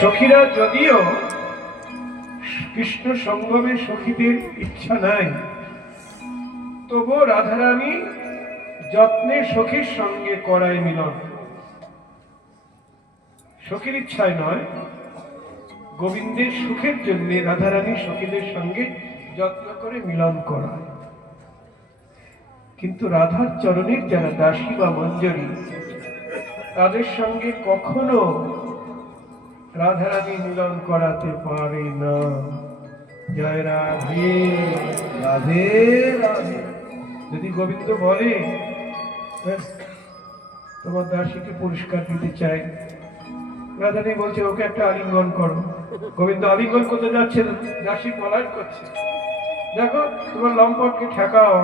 সখীরা যদিও কৃষ্ণ সঙ্গমে সখীদের ইচ্ছা নাই, তবু রাধারানী যত্নে সখীর সঙ্গে করায় মিলন। সখীর ইচ্ছায় নয়, গোবিন্দের সুখের জন্য রাধারানী সখীদের সঙ্গে যত্ন করে মিলন করায়। কিন্তু রাধার চরণের যারা দাসী বা মঞ্জরী, তাদের সঙ্গে কখনো রাধারানী মিলন করাতে পারে না। জয় রাধে রাধে রাধে। যদি গোবিন্দ বলে তোমার দাসীকে পুরস্কার দিতে চাই, রাধারানী বলছে ওকে একটা আলিঙ্গন করো। গোবিন্দ আলিঙ্গন করতে যাচ্ছে, দাসী পলায়ন করছে, দেখো তোমার লম্পটকে ঠেকাও,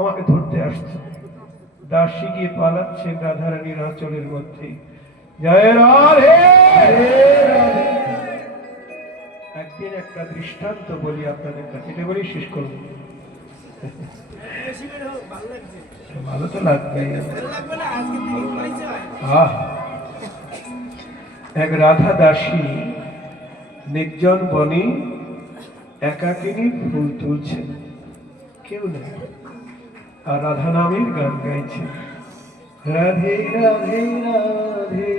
আমাকে ধরতে আসছে। দাসী গিয়ে পালাচ্ছে রাধারানীর আঁচলের মধ্যে। জয় রাধে রাধে। একদিন একটা দৃষ্টান্ত বলি আপনাদের কাছে, এটা বলেই শেষ করব। ভালো তো লাগবে। এক রাধা দাসী নির্জন বনে একাকিনী ফুল তুলছেন, কেউ নেই, আর রাধা নামের গান গাইছে। রাধে রাধে রাধে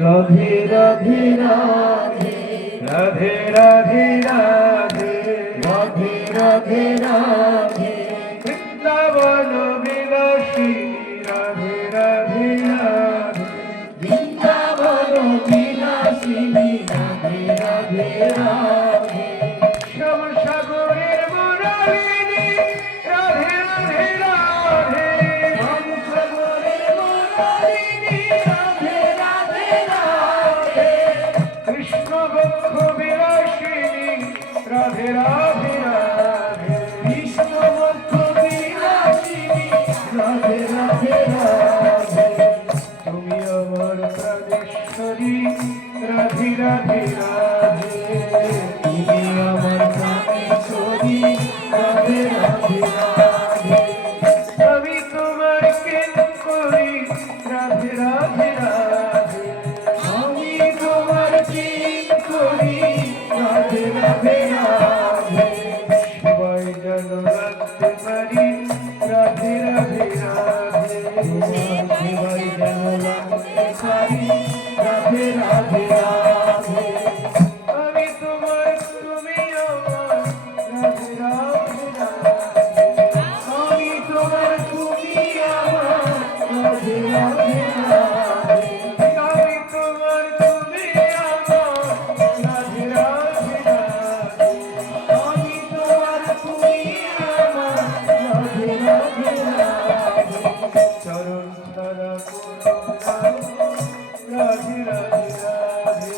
রাধে রাধে রাধে রাধে রাধে রাধে রাধে রাধে বৃন্দাবন বিলাসিনী রাধে রাধে রাধে বৃন্দাবন বিলাসিনী রাধে রাধে রাধে শ্যামসাগরের মুরারিণী রাধে রাধে রাধে শ্যামসাগরের মুরারিণী রাধে রাধে রাধে কৃষ্ণ বক্ষ বিলাসিনী রাধে রাধে রাধে কৃষ্ণ বক্ষ বিলাসিনী রাধে রাধে রাধে তুমি আমার প্রাণেশ্বরী রাধে রাধে রাধে তুমি আমার প্রাণেশ্বরী রাধে রাধে রাধে আমি তোমার কেন করি রাধে রাধে রাধে আমি তোমার কেন করি রাধে রাধে রাধে সবাই যেন রাখতে পারি রাধে রাধে রাধে সবাই যেন রাখতে পারি রাধে রাধে রাধে আমি তোমার তুমি আমার রাধে রাধে রাধে আমি তোমার তুমি আমার রাধে রাধে রাধে আমি তোমার তুমি আমার রাধে রাধে রাধে আমি তোমার তুমি আমার রাধে রাধে রাধে চরণ ছাড়া রাধে রাধে রাধে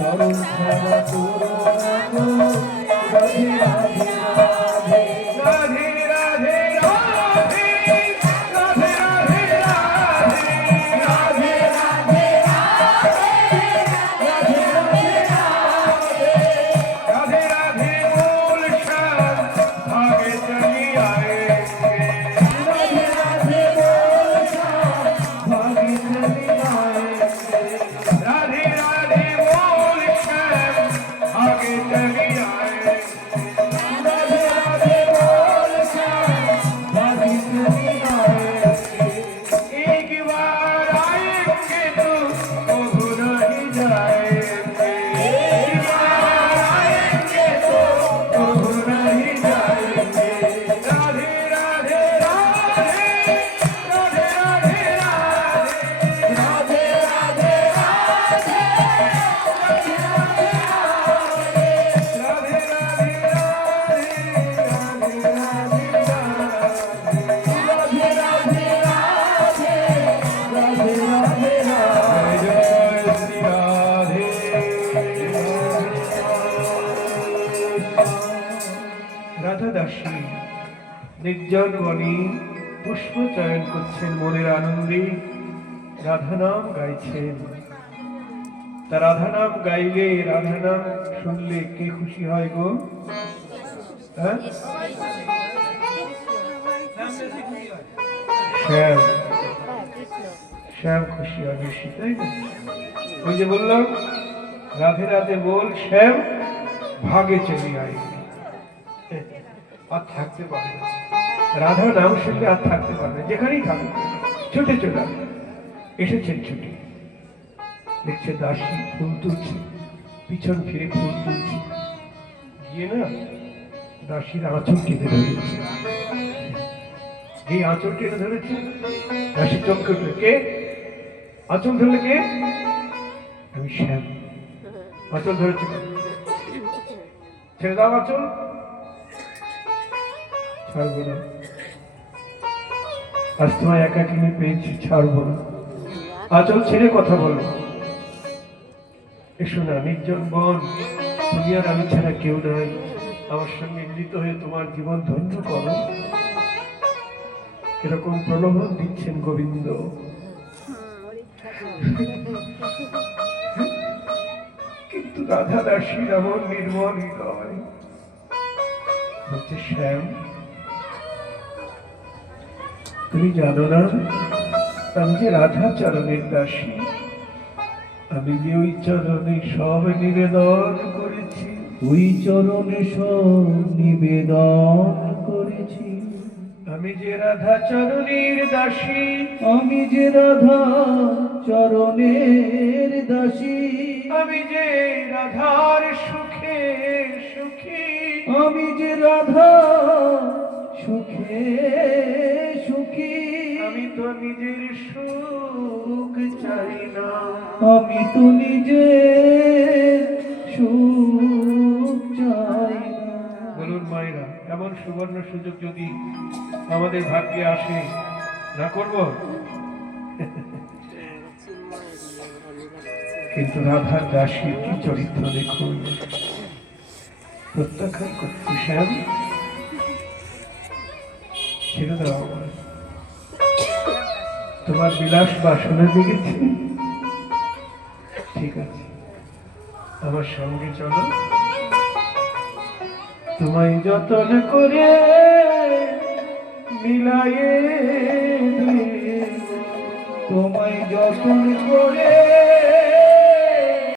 চরণ ছাড়া রাধে রাধে রাধে রাধে রাধে রাধে রাধে রাধে রাধে রাধে राधे राधे बोल श्याम आगे चली आएंगे राधे राधे बोल श्याम आगे चली आएंगे राधे राधे बोल श्याम आगे चली आएंगे राधे राधे बोल श्याम आगे चली आएंगे एक बार आएंगे तो कभी नहीं जाएंगे एक बार आएंगे तो कभी नहीं जाएंगे राधे राधे राधे राधे राधे राधे राधे राधे রাধা দাসী নির্জন বনে পুষ্প চয়ন করছেন, মনের আনন্দে রাধা নাম গাইছেন। তা রাধা নাম গাইলে, রাধা নাম শুনলে কে খুশি হয় গো? হ্যাঁ, শ্যাম, শ্যাম খুশি হয় বেশি, তাই না? ওই যে বললাম রাধে রাধে বল শ্যাম, ভাগে চলে আয়। আর থাকতে পারবে না, রাধা নাম শুনলে আর থাকতে পারবে, যেখানেই থাকবে ছুটে চলে আসবে। এসেছেন ছুটে, দেখছে দাসী ফুল তুলছে, পিছন ফিরে ফুল তুলছে, গিয়ে না দাসীর আঁচল টেনে ধরেছে। এই আঁচল টেনে ধরেছে, দাসী চমকে উঠল, কে? আঁচল ধরলে কে? আমি শ্যাম। আঁচল ধরেছে, ছেড়ে দাও আঁচল। ছাড়বো না, আজ তোমায় একাকিনী পেয়েছি, ছাড়বো না। আঁচল ছেড়ে কথা বলো। এসো না, নির্জন বন, তুমি আর আমি ছাড়া কেউ নাই, আমার সঙ্গে মিলিত হয়ে তোমার জীবন ধন্য করো। এরকম প্রলোভন দিচ্ছেন গোবিন্দ। কিন্তু রাধা দাসীর এমন নির্মল হৃদয় বলছে, শ্যাম তুমি জানো না আমি যে রাধা চরণের দাসী, আমি যে ওই চরণে সব নিবেদন করেছি, ওই চরণে সব নিবেদন করেছি। আমি যে রাধা চরণের দাসী, আমি যে রাধা চরণের দাসী, আমি যে রাধার সুখে সুখী, আমি যে রাধা সুখে সুখী। আমি তো নিজের সুখ চাই না, আমি তো নিজের সুখ চাই না। বলুন মায়েরা, এমন সুবর্ণ সুযোগ যদি আমাদের ভাগ্যে আসে, না করব? কিন্তু রাধার দাসীর কি চরিত্র দেখুন, প্রত্যাখ্যান করছে, শ্যাম ছেড়ে দাও আমার, তোমার বিলাস বাসনা জেগেছে, ঠিক আছে আমার সঙ্গে চলো, তোমায় যতন করে মিলায়ে তোমায় যতন করে